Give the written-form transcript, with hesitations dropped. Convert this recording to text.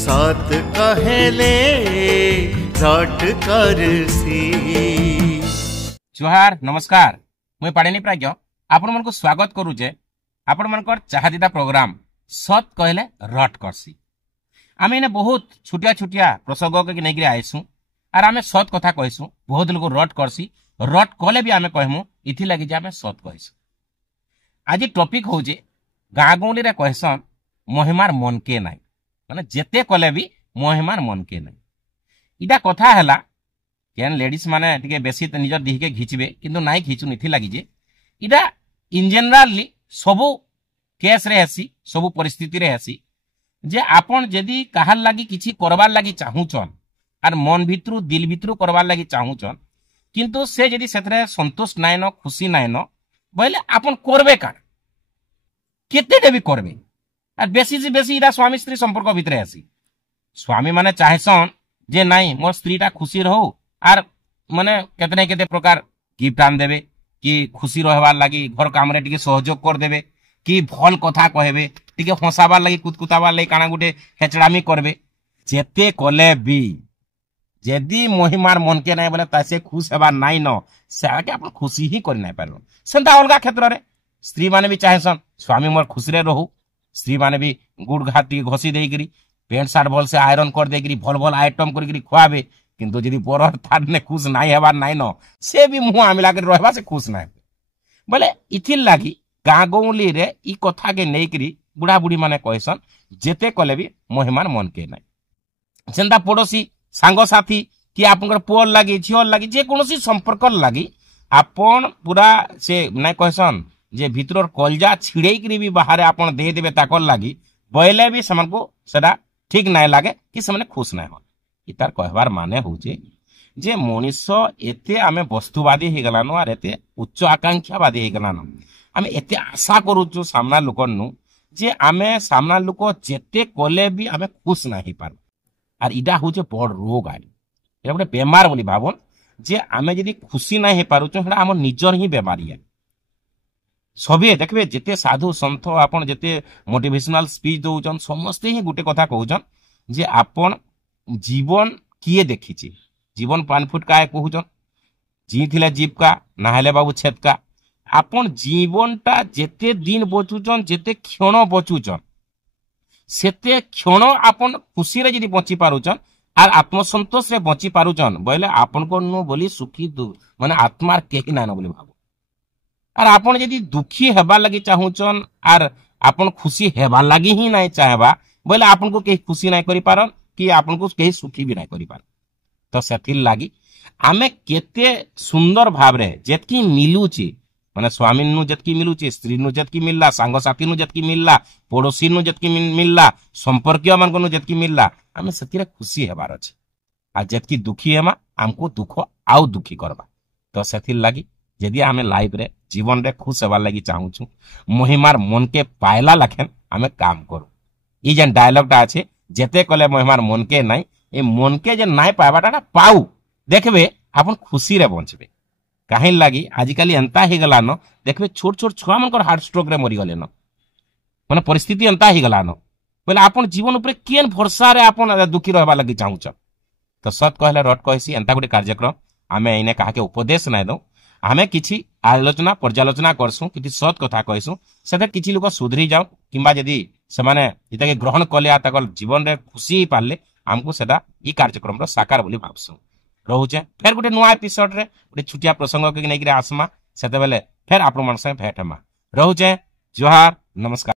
सत कहेले रट करसी। जोहार नमस्कार मुई पाड़ेनी प्राज्ञ आपण मन को स्वागत करूचे आपण मनकर चाहदीदा प्रोग्राम सत कहले रट करसी। आमे इने बहुत छुटिया छुटिया प्रसंग के नहीं आईसु आर आमे सत कथा कहसु। बहुत लोग रट करसी रट कले भी आमे कहमु इथि लगी जे आमे सत कहसु। आज टॉपिक होजे गाँ गौली रे कहसन महिमार मन के नाई माने जेते कले भी महिमार मन के नाई। इटा कथा हैला केन लेडीज माने टिके बेसी निजर दिह के घिचबे किंतु नाई घिचुन इथि लगी जे इटा इन जनरली सबु केस रे हेसी सबु परिस्थिति रे हेसी जे आपण जदी काहार लागी किछि करबार लागी चाहूचन आर मन भितरु दिल भितरु करबार लागी चाहूचन किंतु से जदी सेथरे संतोष नाय न खुशी नाय न बोले आपण करबे का केते भी करबे। आर बेसी से बेसी इरा स्वामी स्त्री संपर्क भितरे हेसी। स्वामी माने चाहेसन जे नाई मोर स्त्रीटा खुशी रहो आर माने केतने केते प्रकार गिफ्ट आन देबे कि खुशी रहबार लागी घर काम रे टिके सहयोग कर देबे कि भल कथा कहबे टिके हंसाबार लागी कुतकुताबार लागी काना गुटे हेचड़ामी करबे। जेते कले भी जदी महिमार मन के नाई बोले तासे खुश हेबार नाई न साके आपण खुशी ही करि नाई पारो। सेंता अलगा क्षेत्र रे स्त्री माने भी चाहेसन स्वामी मोर खुश रे रहू। स्त्री माने भी गुड़ घाट टिके घसी देगिरी पेंट सार्ट भल से आयरन कर देगिरी भल भल आइटम करिगिरी खुआबे किंतु जदी बरर थार ने खुश नाई हेबार नाई न से भी मुंह आमिला के रहबा से खुश नाई बोले। इथिल लागी गाँ गौली रे ई कथा के नेकरी बुढ़ा बुढ़ी माने कहसन जेते कले भी महिमार मन के नाई। सेंता पड़ोसी सांग साथी कि आपनकर पुअर लागी झियर लागी जे कोनोसी संपर्क लागी आपन पूरा से नाई कहसन जे भितरर कलजा छिड़ेई करी भी बाहर आपन दे देबे ताकर लागी बयले भी समान को सेटा ठीक नाई लागे कि से माने खुश नाई हो। इतार कहबार माने होचे जे मनीष एते आमे वस्तुवादी हे गलानो आर एते उच्च आकांक्षावादी हे गलानो आमे एते आशा करूछु सामना लोकनु जे आमे सामना लोक जेते कले भी आमे खुश नाही पार। आर इडा होचे बड़ रोग आइ एटा गोटे बेमार बोली भाबन जे आमे जदी खुशी नाही हे पारुछु हेडा हमर निजर ही बेमारी है। सबे देखबे जेते साधु संत आपन जेते मोटिवेशनल स्पीच दउचन समस्त ही गुटे कथा कहउचन जे आपन जीवन किए देखिछि जीवन पान फुट काय कहउचन जी थिले जीव का नाहेले बाबू छेद का। आपन जीवनटा जेते दिन बचुचन जेते क्षण बचुचन सेते क्षण आपन खुशी रे जदी बची पारुचन आर आत्मसंतोष रे बची पारुचन बोले आपन को नु बोली सुखी दु माने आत्मार केहि ना न बोली भाबो। आर आपन जदी दुखी हेबा लागि चाहूचन आर आपन खुशी हेबा लागि ही नाही चाहेबा बोले आपन को केहि खुशी नाही करि पारन कि आपन को केहि सुखी भी नाही करि पारन। तो सेथिर लागि आमे केते सुंदर भाव रे जेतकी मिलुची माने स्वामी नु जतकी मिलुची स्त्री नु जतकी मिलला सांग साथी नु जतकी मिलला पड़ोसी नु जतकी मिलला संपर्कीय मान को जतकी मिलला आमे सेतिरे खुशी हेबार अछि। आ जतकी दुखी हेमा हमको दुख आउ दुखी करबा। तो सेथिर लागि जदी आमे लाइफ रे जीवन रे खुश हेबार लागि चाहूछु महिमार मन के पायला लखेन आमे काम करू। ई जेन डायलॉगटा अछि जेते कले महिमार मन के नाई ए मन के जे नाई पाबाटा पाऊ देखबे आपन खुशी रे बंचबे। काहे लागी आजिकाली एंता ही गला न देखबे छोट छोट छुआ मनकर हार्ट स्ट्रोक रे मरि गले न माने परिस्थिति एंता ही गला न बोले आपन जीवन ऊपर केन भरोसा रे आपन दुखी रहबा लागि चाहूछ। तो सत कहले रट कहसी एंता गुटे कार्यक्रम आमे इने काहा के उपदेश नाय दो आमे किछि आलोचना पर्यालोचना करसु किछि सत कथा कहसु सेते किछि लोक सुधरी जाऊ किंबा जदी से माने इता के ग्रहण कले ताकर जीवन रे खुशी पाले हमको सेटा ई कार्यक्रम रो साकार बोली भाबसु। रहुचे फेर गुटे नुआ एपिसोड रे गुटे छुटिया प्रसंग के नै आसमा सेते बेले फेर आपण मन से भेट हमा। रहुचे जोहार नमस्कार।